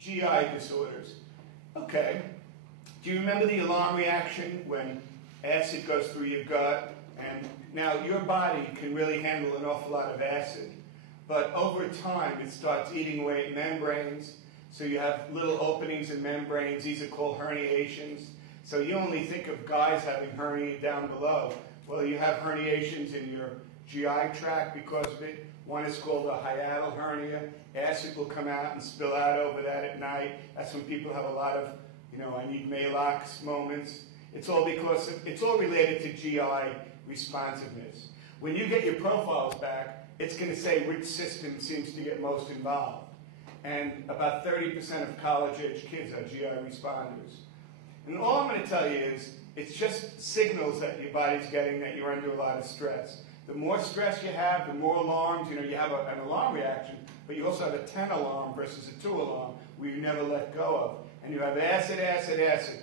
GI disorders. Okay. Do you remember the alarm reaction when acid goes through your gut? And now your body can really handle an awful lot of acid. But over time, it starts eating away at membranes. So you have little openings in membranes. These are called herniations. So you only think of guys having hernia down below. Well, you have herniations in your GI tract because of it. One is called a hiatal hernia. Acid will come out and spill out over that at night. That's when people have a lot of, I need Maalox moments. It's all related to GI responsiveness. When you get your profiles back, it's going to say which system seems to get most involved. And about 30% of college-age kids are GI responders. And all I'm going to tell you is, it's just signals that your body's getting that you're under a lot of stress. The more stress you have, the more alarms. You have an alarm reaction, but you also have a 10 alarm versus a 2 alarm where you never let go of. And you have acid, acid, acid.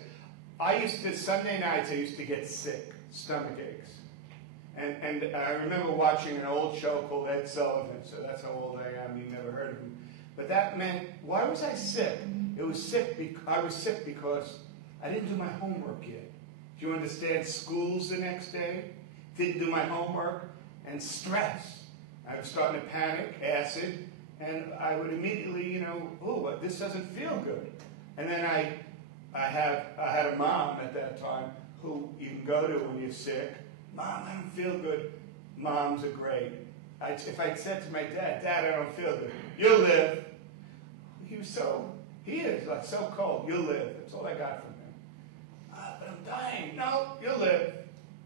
Sunday nights, I used to get sick, stomach aches. And I remember watching an old show called Ed Sullivan, so that's how old I am. You never heard of him. But that meant, why was I sick? I was sick because I didn't do my homework yet. Do you understand? School's the next day. Didn't do my homework. And stress. I was starting to panic, acid, and I would immediately, this doesn't feel good. And then I had a mom at that time who you can go to when you're sick. Mom, I don't feel good. Moms are great. If I'd said to my dad, Dad, I don't feel good, you'll live. He is like so cold. You'll live. That's all I got from him. But I'm dying. No, you'll live.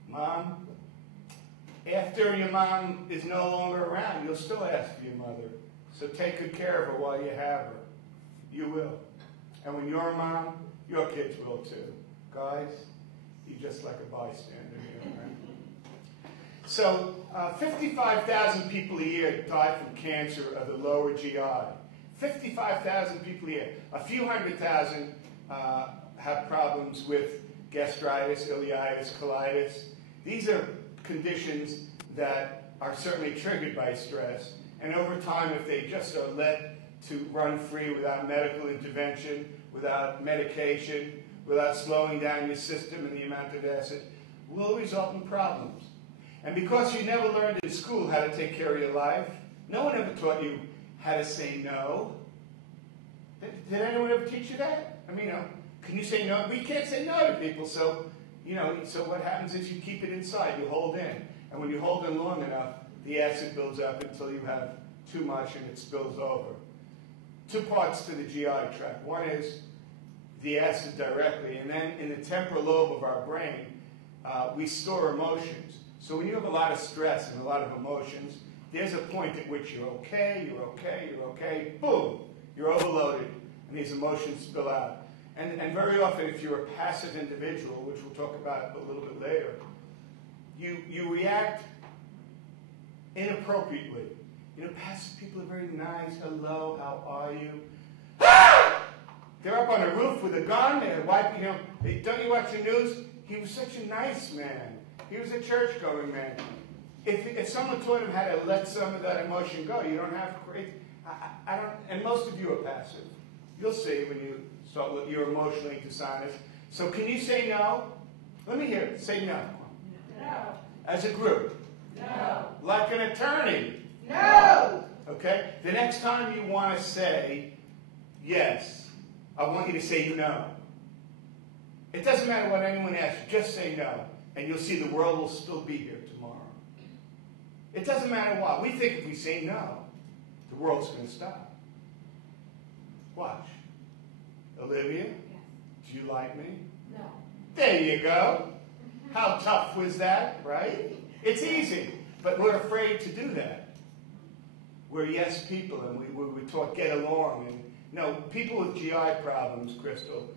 Mom, after your mom is no longer around, you'll still ask for your mother. So take good care of her while you have her. You will. And when you're a mom, your kids will too. Guys, you're just like a bystander, right? So 55,000 people a year die from cancer of the lower GI. 55,000 people a year. A few 100,000 have problems with gastritis, ileitis, colitis. These are conditions that are certainly triggered by stress. And over time, if they just are let to run free without medical intervention, without medication, without slowing down your system and the amount of acid, will result in problems. And because you never learned in school how to take care of your life, no one ever taught you how to say no. Did anyone ever teach you that? Can you say no? We can't say no to people, so what happens is you keep it inside, you hold in. And when you hold in long enough, the acid builds up until you have too much and it spills over. Two parts to the GI tract. One is the acid directly, and then in the temporal lobe of our brain, we store emotions. So when you have a lot of stress and a lot of emotions, there's a point at which you're okay, boom, you're overloaded, and these emotions spill out. And very often, if you're a passive individual, which we'll talk about a little bit later, you react inappropriately. Passive people are very nice. Hello, how are you? They're up on a roof with a gun. They're wiping, don't you watch the news? He was such a nice man. He was a church-going man. If someone taught him how to let some of that emotion go, you don't have to create. And most of you are passive. You'll see when you start. You're emotionally dishonest. So can you say no? Let me hear it. Say no. No. As a group. No. Like an attorney. No. Okay. The next time you want to say yes, I want you to say no. It doesn't matter what anyone asks you. Just say no, and you'll see the world will still be here tomorrow. It doesn't matter what. We think if we say no, the world's going to stop. Watch. Olivia, do you like me? No. There you go. How tough was that, right? It's easy, but we're afraid to do that. We're yes people, and we're taught get along. And no, people with GI problems, Crystal,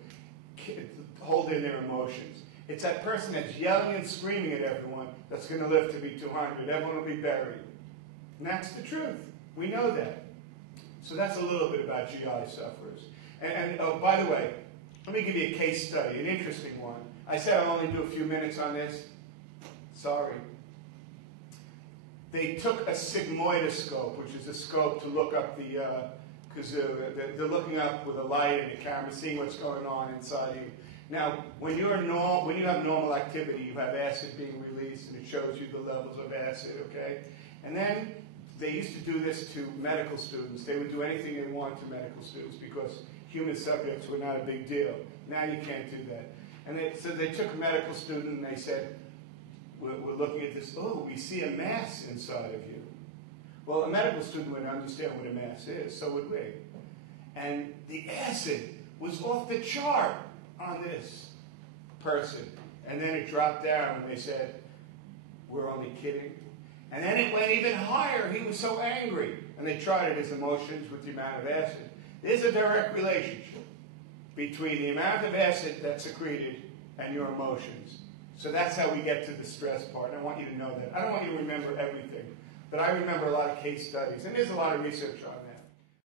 hold in their emotions. It's that person that's yelling and screaming at everyone that's going to live to be 200. Everyone will be buried. And that's the truth. We know that. So that's a little bit about GI sufferers. And oh, by the way, let me give you a case study, an interesting one. I said I'll only do a few minutes on this. Sorry. They took a sigmoidoscope, which is a scope to look up the because they're looking up with a light and a camera, seeing what's going on inside you. Now, when you have normal activity, you have acid being released, and it shows you the levels of acid, okay? And then they used to do this to medical students. They would do anything they want to medical students because human subjects were not a big deal. Now you can't do that. And so they took a medical student and they said, we're looking at this, oh, we see a mass inside of you. Well, a medical student would understand what a mass is, so would we. And the acid was off the chart on this person. And then it dropped down and they said, we're only kidding. And then it went even higher. He was so angry. And they charted his emotions with the amount of acid. There's a direct relationship between the amount of acid that's secreted and your emotions. So that's how we get to the stress part. And I want you to know that. I don't want you to remember everything, but I remember a lot of case studies. And there's a lot of research on that.